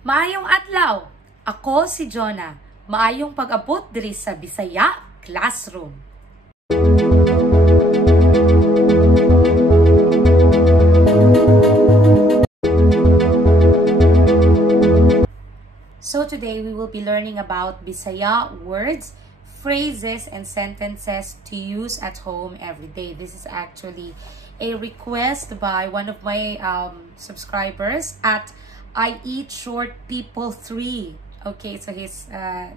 Maayong adlaw. Ako si Jonah. Maayong pag-abot diri sa Bisaya Classroom. So today we will be learning about Bisaya words, phrases, and sentences to use at home every day. This is actually a request by one of my subscribers at I Eat Short People 3. Okay, so his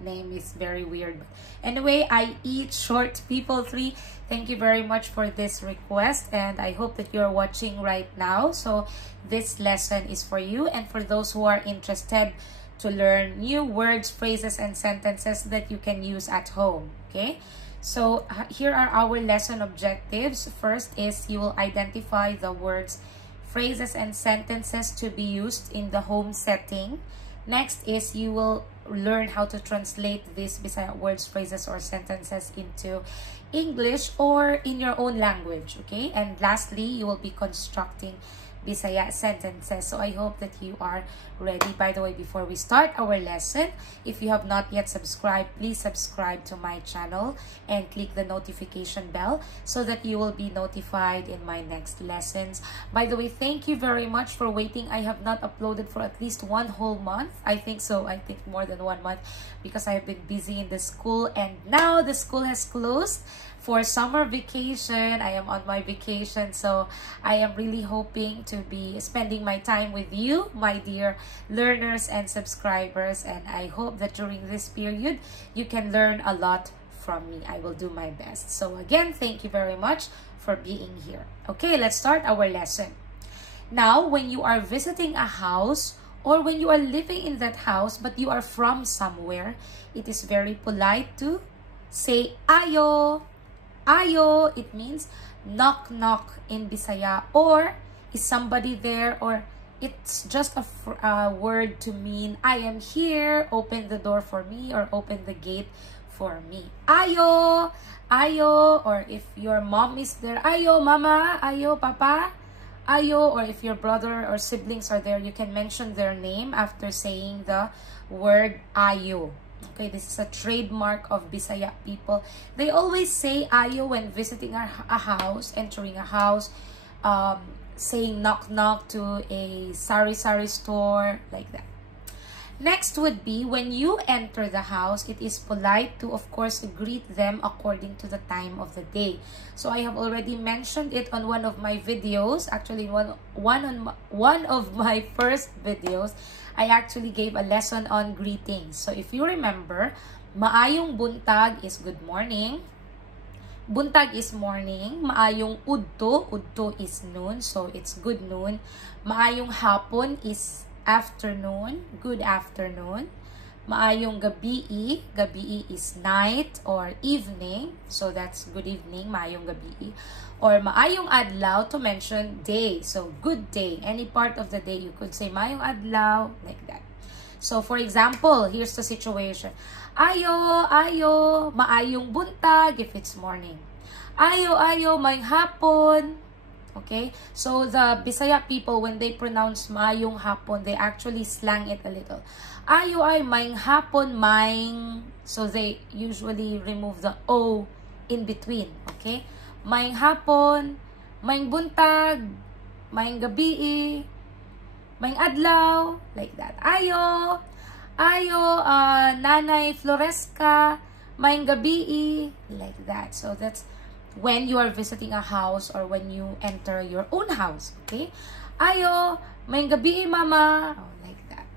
name is very weird. Anyway, I Eat Short People 3. Thank you very much for this request, and I hope that you're watching right now. So this lesson is for you and for those who are interested to learn new words, phrases, and sentences that you can use at home. Okay, so here are our lesson objectives. First is you will identify the words, phrases, and sentences to be used in the home setting. Next is you will learn how to translate these Bisaya words, phrases, or sentences into English or in your own language. Okay, and lastly, you will be constructing Bisaya sentences. So I hope that you are ready. By the way, before we start our lesson, if you have not yet subscribed, please subscribe to my channel and click the notification bell so that you will be notified in my next lessons. By the way, thank you very much for waiting. I have not uploaded for at least one whole month. I think so. I think more than 1 month because I have been busy in the school, and now the school has closed for summer vacation. I am on my vacation, so I am really hoping to be spending my time with you, my dear learners and subscribers, and I hope that during this period you can learn a lot from me. I will do my best. So again, thank you very much for being here. Okay, let's start our lesson. Now, when you are visiting a house or when you are living in that house but you are from somewhere, it is very polite to say ayo. Ayo, it means knock knock in Bisaya, or is somebody there, or it's just a word to mean I am here, open the door for me, or open the gate for me. Ayo, ayo, or if your mom is there, ayo mama, ayo papa, ayo, or if your brother or siblings are there, you can mention their name after saying the word ayo. Okay, this is a trademark of Bisaya people. They always say ayo when visiting a house, entering a house, saying knock knock to a sari-sari store, like that. Next would be when you enter the house, it is polite to, of course, greet them according to the time of the day. So I have already mentioned it on one of my videos. Actually, one of my first videos, I actually gave a lesson on greetings. So if you remember, maayong buntag is good morning. Buntag is morning. Maayong udto, udto is noon, so it's good noon. Maayong hapon is afternoon, good afternoon. Maayong gabi, gabi is night or evening, so that's good evening, maayong gabi. Or maayong adlaw to mention day, so good day. Any part of the day you could say maayong adlaw, like that. So for example, here's the situation. Ayo, ayo, maayong buntag if it's morning. Ayo, ayo, maayong hapon. Okay, so the Bisaya people, when they pronounce maayong hapon, they actually slang it a little. Ayo ay maayong hapon, maayong. So they usually remove the O in between. Okay, maayong hapon, maayong buntag, maayong gabi, maayong adlaw, like that. Ayo, ayo, Nanay Floresca, maayong gabi, like that. So that's when you are visiting a house or when you enter your own house. Okay, ayo, maayong gabi mama, like that.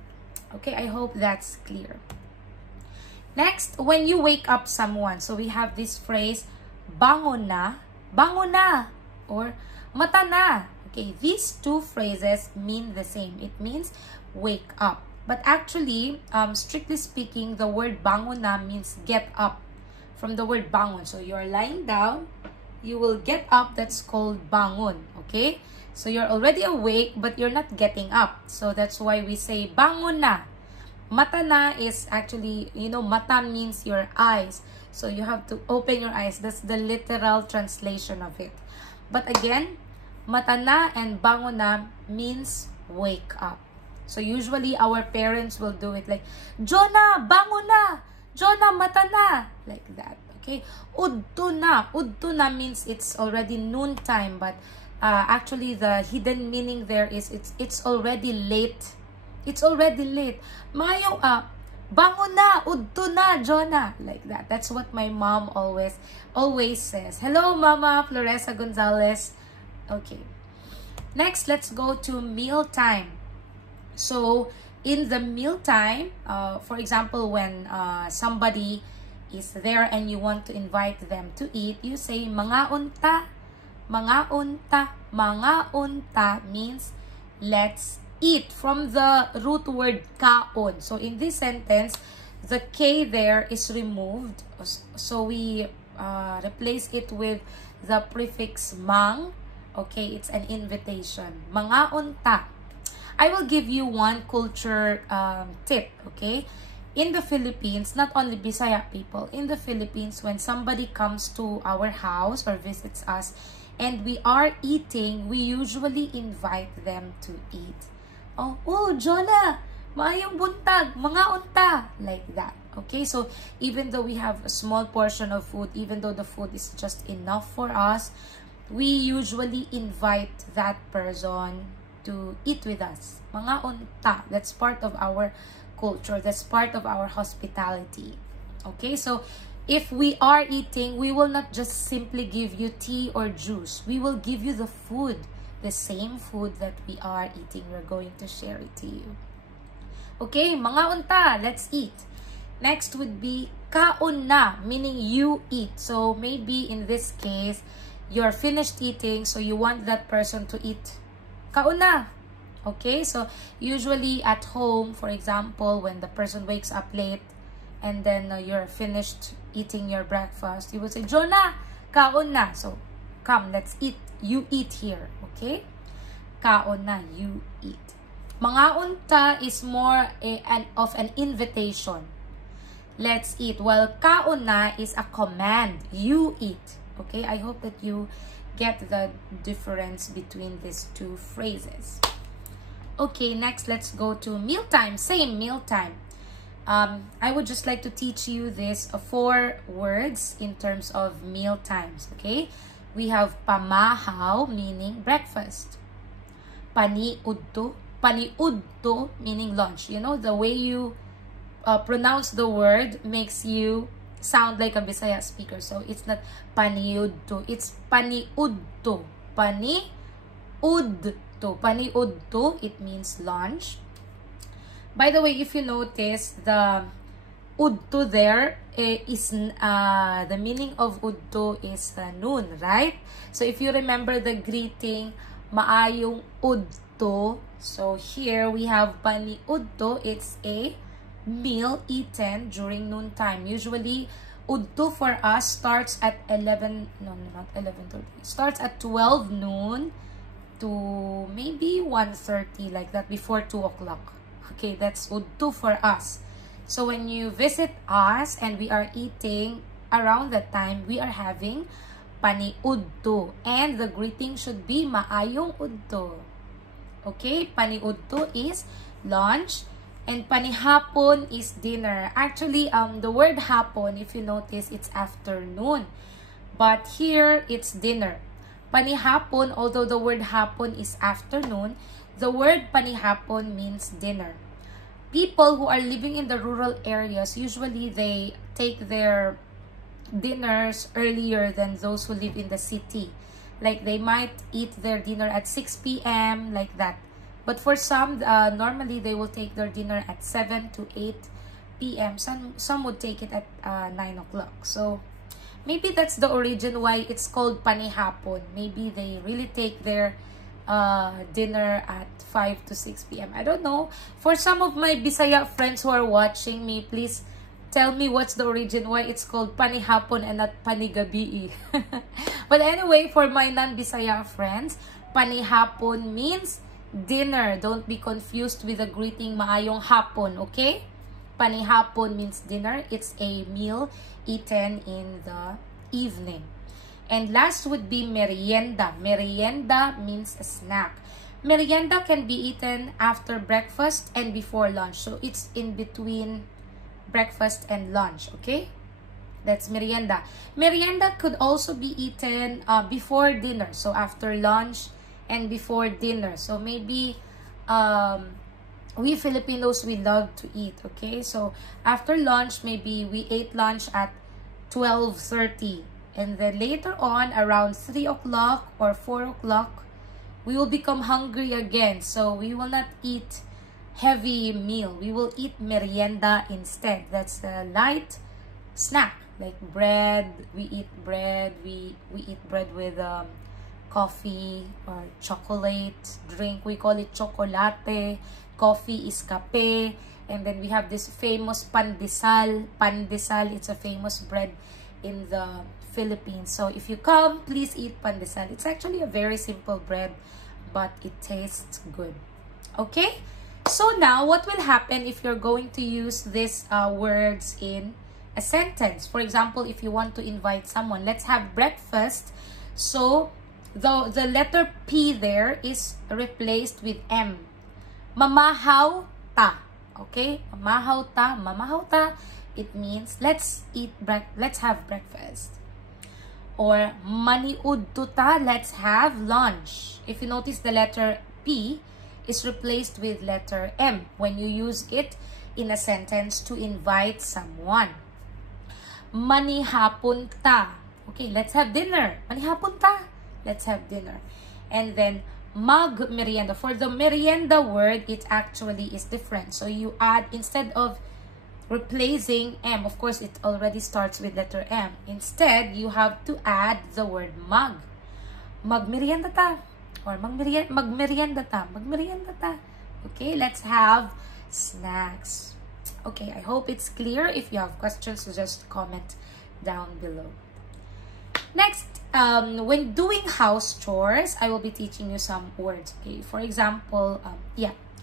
Okay, I hope that's clear. Next, when you wake up someone, so we have this phrase bangon na, or mata na. Okay, these two phrases mean the same. It means wake up, but actually, strictly speaking, the word bangon na means get up, from the word bangon. So you're lying down, you will get up, that's called bangon. Okay, so you're already awake but you're not getting up, so that's why we say bangon na. Mata na is actually, you know, mata means your eyes, so you have to open your eyes. That's the literal translation of it. But again, mata na and bangon na means wake up. So usually our parents will do it like, Jonah, bango na! Jonah, mata na! Like that, okay? Udto na. Udto na means it's already noontime, but actually the hidden meaning there is it's already late. It's already late. Mayong bango na, udto na, Jonah. Like that. That's what my mom always says. Hello, Mama Floresa Gonzalez. Okay. Next, let's go to mealtime. So, in the mealtime, for example, when somebody is there and you want to invite them to eat, you say, mga unta. Mga unta. Mga unta means let's eat, from the root word kaon. So, in this sentence, the K there is removed. So, we replace it with the prefix mang. Okay, it's an invitation. Mga unta. I will give you one culture tip, okay? In the Philippines, not only Bisaya people, in the Philippines, when somebody comes to our house or visits us and we are eating, we usually invite them to eat. Oh, Jonah, maayong buntag, mga unta, like that. Okay, so even though we have a small portion of food, even though the food is just enough for us, we usually invite that person to eat with us. Mga unta, that's part of our culture, that's part of our hospitality. Okay, so if we are eating, we will not just simply give you tea or juice. We will give you the food, the same food that we are eating. We're going to share it to you. Okay, mga unta, let's eat. Next would be kaon na, meaning you eat. So maybe in this case, you're finished eating, so you want that person to eat. Kaon na. Okay, so usually at home, for example, when the person wakes up late and then you're finished eating your breakfast, you would say, Jonah, kaon na. So come, let's eat. You eat here. Okay? Kaon na, you eat. Mga unta is more of an invitation. Let's eat. Well, kaon na is a command. You eat. Okay? I hope that you get the difference between these two phrases. Okay, next let's go to mealtime. Same mealtime. I would just like to teach you this 4 words in terms of meal times. Okay? We have pamahaw, meaning breakfast. Paniudto. Paniudto, meaning lunch. You know, the way you pronounce the word makes you sound like a Bisaya speaker. So, it's not paniudto. It's paniudto. Paniudto. Paniudto, it means lunch. By the way, if you notice, the udto there is, the meaning of udto is noon, right? So, if you remember the greeting, maayong udto. So, here we have paniudto. It's a meal eaten during noontime. Usually, udto for us starts at 11, no, not 11:30. Starts at 12 noon to maybe 1:30, like that, before 2 o'clock. Okay, that's udto for us. So when you visit us and we are eating around that time, we are having paniudto. And the greeting should be maayong udto. Okay, paniudto is lunch and panihapon is dinner. Actually, the word hapon, if you notice, it's afternoon. But here, it's dinner. Panihapon, although the word hapon is afternoon, the word panihapon means dinner. People who are living in the rural areas, usually they take their dinners earlier than those who live in the city. Like they might eat their dinner at 6 p.m. like that. But for some, normally they will take their dinner at 7 to 8 p.m. Some would take it at 9 o'clock. So maybe that's the origin why it's called panihapon. Maybe they really take their dinner at 5 to 6 p.m. I don't know. For some of my Bisaya friends who are watching me, please tell me what's the origin why it's called panihapon and not panigabi. But anyway, for my non-Bisaya friends, panihapon means dinner. Don't be confused with the greeting maayong hapon, okay? Panihapon means dinner. It's a meal eaten in the evening. And last would be merienda. Merienda means a snack. Merienda can be eaten after breakfast and before lunch. So it's in between breakfast and lunch, okay? That's merienda. Merienda could also be eaten before dinner. So after lunch and before dinner. So maybe we Filipinos, we love to eat, okay? So after lunch, maybe we ate lunch at 12:30. And then later on, around 3 o'clock or 4 o'clock, we will become hungry again. So we will not eat heavy meal. We will eat merienda instead. That's a light snack, like bread. We eat bread. We eat bread with coffee or chocolate drink. We call it chocolate. Coffee is kape. And then we have this famous pandesal. Pandesal, it's a famous bread in the Philippines. So if you come, please eat pandesal. It's actually a very simple bread, but it tastes good. Okay? So now, what will happen if you're going to use these words in a sentence? For example, if you want to invite someone, let's have breakfast. So the letter P there is replaced with M. Mamahaw ta. Okay? Mamahaw ta. Mamahaw ta. It means let's have breakfast. Or maniud tuta, let's have lunch. If you notice, the letter P is replaced with letter M when you use it in a sentence to invite someone. Manihapon ta. Okay, let's have dinner. Manihapon ta. Let's have dinner. And then mag-merienda. For the merienda word, it actually is different. So you add, instead of replacing M, of course, it already starts with letter M. Instead, you have to add the word mag. Mag-merienda ta. Or mag-merienda ta. Mag-merienda ta. Okay, let's have snacks. Okay, I hope it's clear. If you have questions, just comment down below. Next, when doing house chores, I will be teaching you some words. Okay, for example,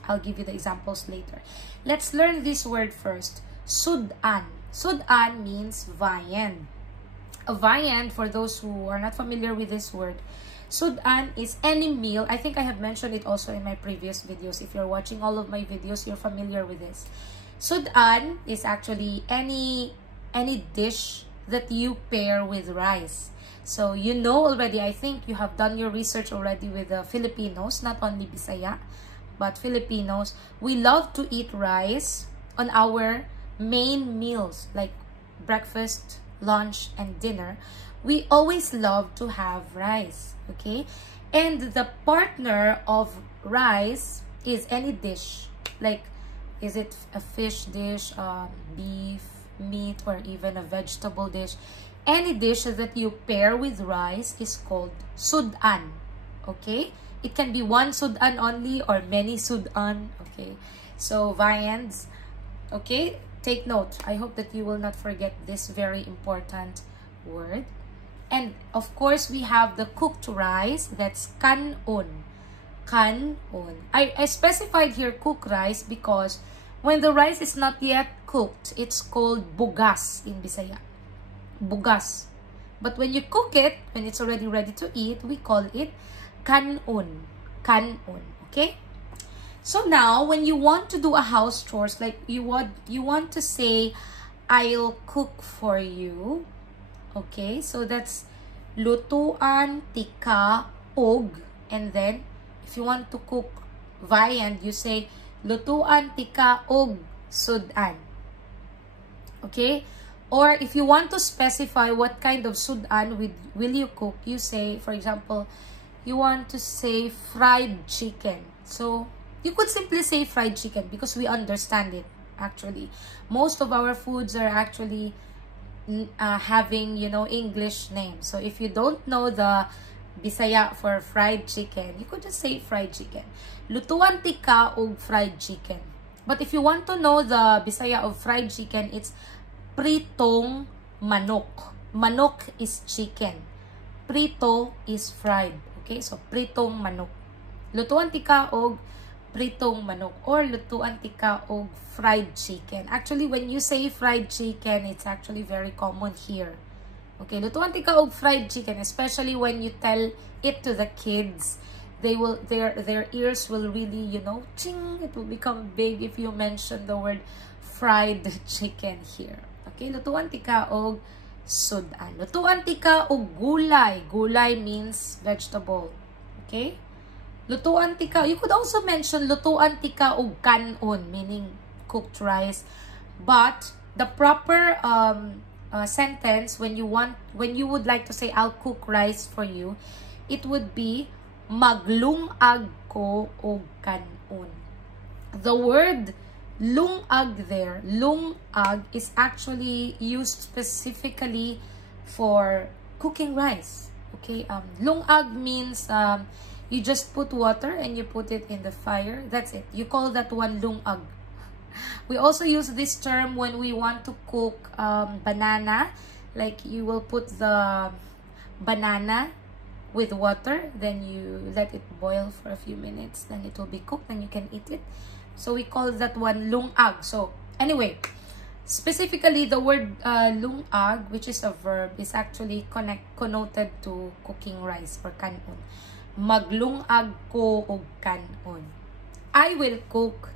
I'll give you the examples later. Let's learn this word first. Sudan. Sudan means viand. A viand, for those who are not familiar with this word, Sudan is any meal. I think I have mentioned it also in my previous videos. If you're watching all of my videos, you're familiar with this. Sudan is actually any dish that you pair with rice. So you know already, I think you have done your research already with the Filipinos, not only Bisaya, but Filipinos. We love to eat rice on our main meals, like breakfast, lunch, and dinner. We always love to have rice, okay? And the partner of rice is any dish. Like, is it a fish dish, beef, meat, or even a vegetable dish? Any dish that you pair with rice is called sudan, okay? It can be one sudan only or many sudan, okay? So, viands, okay? Take note. I hope that you will not forget this very important word. And, of course, we have the cooked rice. That's kanon. Kanon. I specified here cooked rice because when the rice is not yet cooked, it's called bugas in Bisaya. Bugas. But when you cook it, when it's already ready to eat, we call it kanon. Kanon. Okay? So now, when you want to do a house chores, like you want to say, I'll cook for you. Okay? So that's lutuan, tika, og. And then, if you want to cook viand, you say, lutuan, tika, og, sudan. Okay? Or if you want to specify what kind of sudan will you cook, you say, for example, you want to say fried chicken. So, you could simply say fried chicken because we understand it, actually. Most of our foods are actually having, you know, English names. So, if you don't know the Bisaya for fried chicken, you could just say fried chicken. Lutuan tika og fried chicken. But if you want to know the Bisaya of fried chicken, it's pritong manok. Manok is chicken. Prito is fried. Okay, so pritong manok. Lutuan tika og pritong manok or lutuan tika og fried chicken. Actually, when you say fried chicken, it's actually very common here. Okay, lutuan tika og fried chicken, especially when you tell it to the kids their ears will really, you know, ching, it will become big if you mention the word fried chicken here. Okay, lutuan tika og sudan. Lutuan tika og gulay. Gulay means vegetable. Okay? Lutuan tika, you could also mention lutuan tika og kanon, meaning cooked rice. But the proper sentence when you would like to say I'll cook rice for you, it would be maglungag ko og kanon. The word lungag there, lungag, is actually used specifically for cooking rice. Okay, lungag means you just put water and you put it in the fire. That's it. You call that one lungag. We also use this term when we want to cook banana. Like you will put the banana with water, then you let it boil for a few minutes, then it will be cooked and you can eat it. So we call that one lungag. So anyway, specifically the word lungag, which is a verb, is actually connoted to cooking rice or kanon. Maglungag ko og kanon. I will cook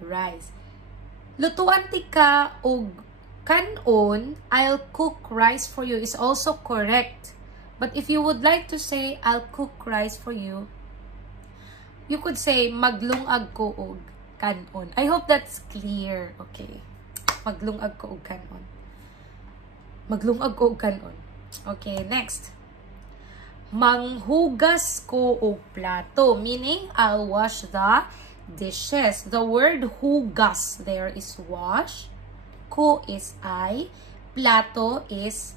rice. Lutuan tika og kanon, I'll cook rice for you, is also correct. But if you would like to say I'll cook rice for you, you could say maglungag ko og kanon. I hope that's clear. Okay. Maglungag ko og kanon. Maglungag ko og kanon. Okay, next. Manghugas ko og plato, meaning I'll wash the dishes. The word hugas there is wash. Ko is I. Plato is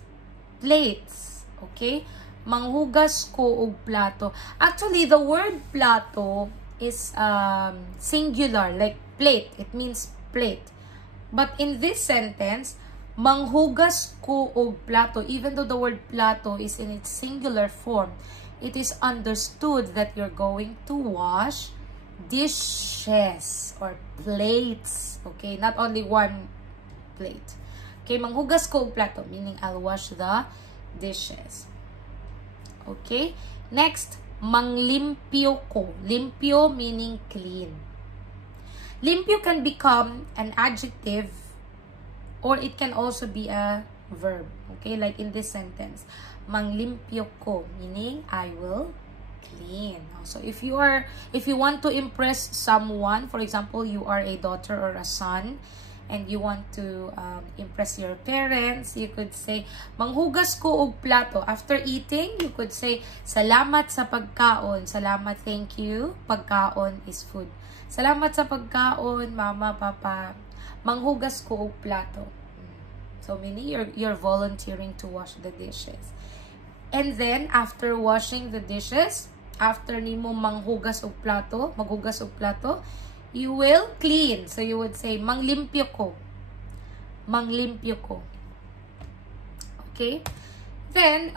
plates. Okay? Manghugas ko og plato. Actually, the word plato is singular, like plate. It means plate. But in this sentence, manghugas ko og plato, even though the word plato is in its singular form, it is understood that you're going to wash dishes or plates. Okay, not only one plate. Okay, manghugas ko og plato, meaning I'll wash the dishes. Okay, next, manglimpyo ko. Limpyo meaning clean. Limpyo can become an adjective or it can also be a verb. Okay, like in this sentence, manglimpyo ko, meaning I will clean. So if you want to impress someone, for example, you are a daughter or a son, and you want to impress your parents, you could say, manghugas ko og plato. After eating, you could say, salamat sa pagkaon. Salamat, thank you. Pagkaon is food. Salamat sa pagkaon, mama, papa. Manghugas ko og plato. So meaning you're volunteering to wash the dishes. And then, after washing the dishes, after nimo manghugas og plato, maghugas og plato, you will clean. So you would say, manglimpyo ko. Manglimpyo ko. Okay? Then,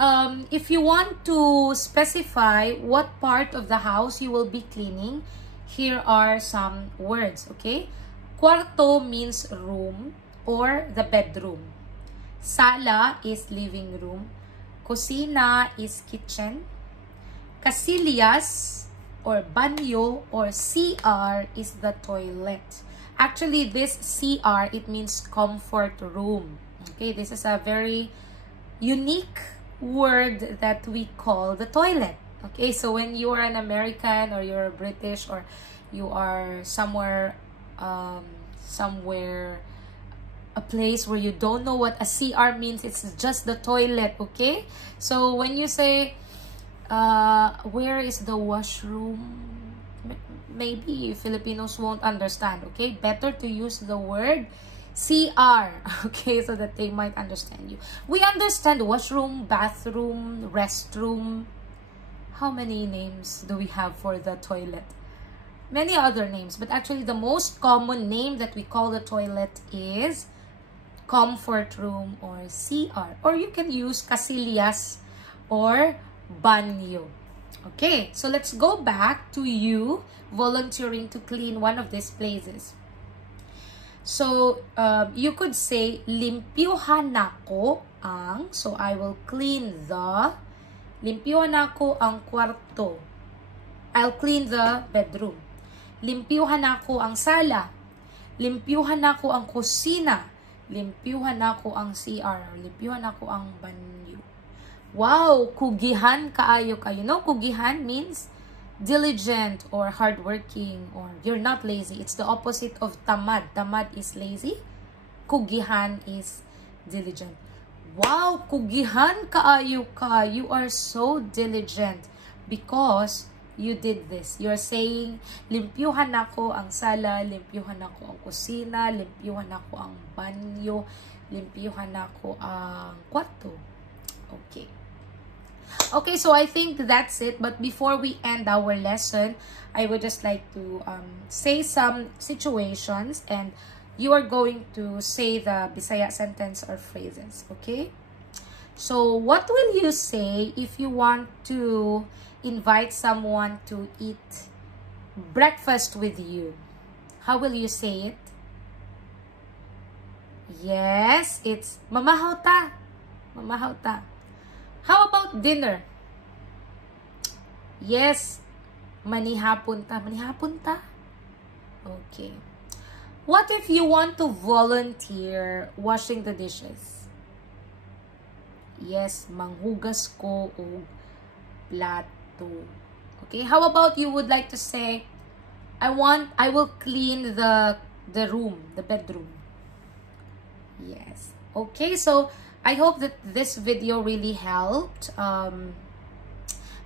if you want to specify what part of the house you will be cleaning, here are some words. Okay? Cuarto means room or the bedroom. Sala is living room. Cocina is kitchen. Casillas or banyo or CR is the toilet. Actually, this CR, it means comfort room. Okay, this is a very unique word that we call the toilet. Okay, so when you are an American or you're British or you are somewhere, a place where you don't know what a CR means, it's just the toilet. Okay, so when you say, where is the washroom? Maybe Filipinos won't understand. Okay, better to use the word CR. Okay, so that they might understand you. We understand washroom, bathroom, restroom. How many names do we have for the toilet? Many other names, but actually the most common name that we call the toilet is comfort room or CR. Or you can use casillas or banyo. Okay, so let's go back to you volunteering to clean one of these places. So you could say, limpyuhan nako ang, so I will clean the, limpyuhan nako ang kwarto. I'll clean the bedroom. Limpyuhan ako ang sala. Limpyuhan ako ang kusina. Limpyuhan ako ang CR. Limpyuhan ako ang banyo. Wow! Kugihan kaayo ka. You know, kugihan means diligent or hardworking, or you're not lazy. It's the opposite of tamad. Tamad is lazy. Kugihan is diligent. Wow! Kugihan kaayo ka. You are so diligent because you did this. You're saying, limpyuhan ako ang sala, limpyuhan ako ang kusina, limpyuhan ako ang banyo, limpyuhan ako ang kwarto. Okay. Okay, so I think that's it. But before we end our lesson, I would just like to say some situations, and you are going to say the Bisaya sentence or phrases, okay? So, what will you say if you want to invite someone to eat breakfast with you? How will you say it? Yes, it's mamahaw ta. Mamahaw ta. How about dinner? Yes, manihapon ta. Manihapon ta? Okay. What if you want to volunteer washing the dishes? Yes, manghugas ko og plato. Okay, how about you would like to say, I will clean the room, the bedroom. Yes. Okay, so I hope that this video really helped.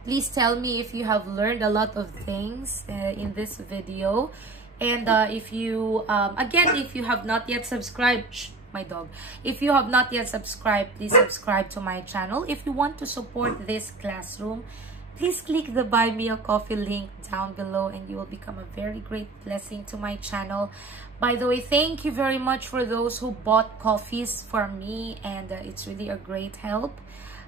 Please tell me if you have learned a lot of things in this video. And if you, again, if you have not yet subscribed, my dog, if you have not yet subscribed, please subscribe to my channel. If you want to support this classroom, please click the Buy Me a Coffee link down below, and you will become a very great blessing to my channel. By the way, thank you very much for those who bought coffees for me, and it's really a great help.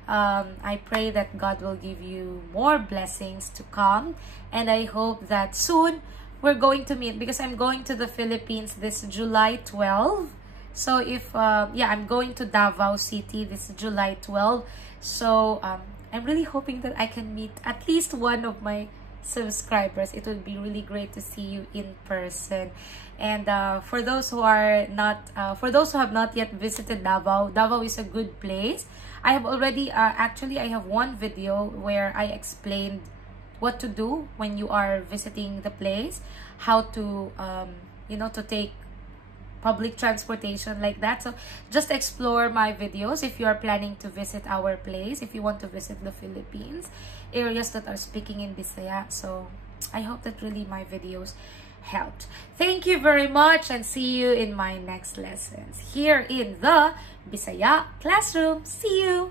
I pray that God will give you more blessings to come, and I hope that soon we're going to meet, because I'm going to the Philippines this July 12. So if, yeah, I'm going to Davao City this July 12. So I'm really hoping that I can meet at least one of my subscribers. It would be really great to see you in person. And for those who are not, for those who have not yet visited Davao, Davao is a good place. I have already, actually, I have one video where I explained what to do when you are visiting the place, how to, you know, to take public transportation like that. So just explore my videos if you are planning to visit our place, if you want to visit the Philippines, areas that are speaking in Bisaya. So I hope that really my videos helped. Thank you very much, and see you in my next lessons here in the Bisaya classroom. See you!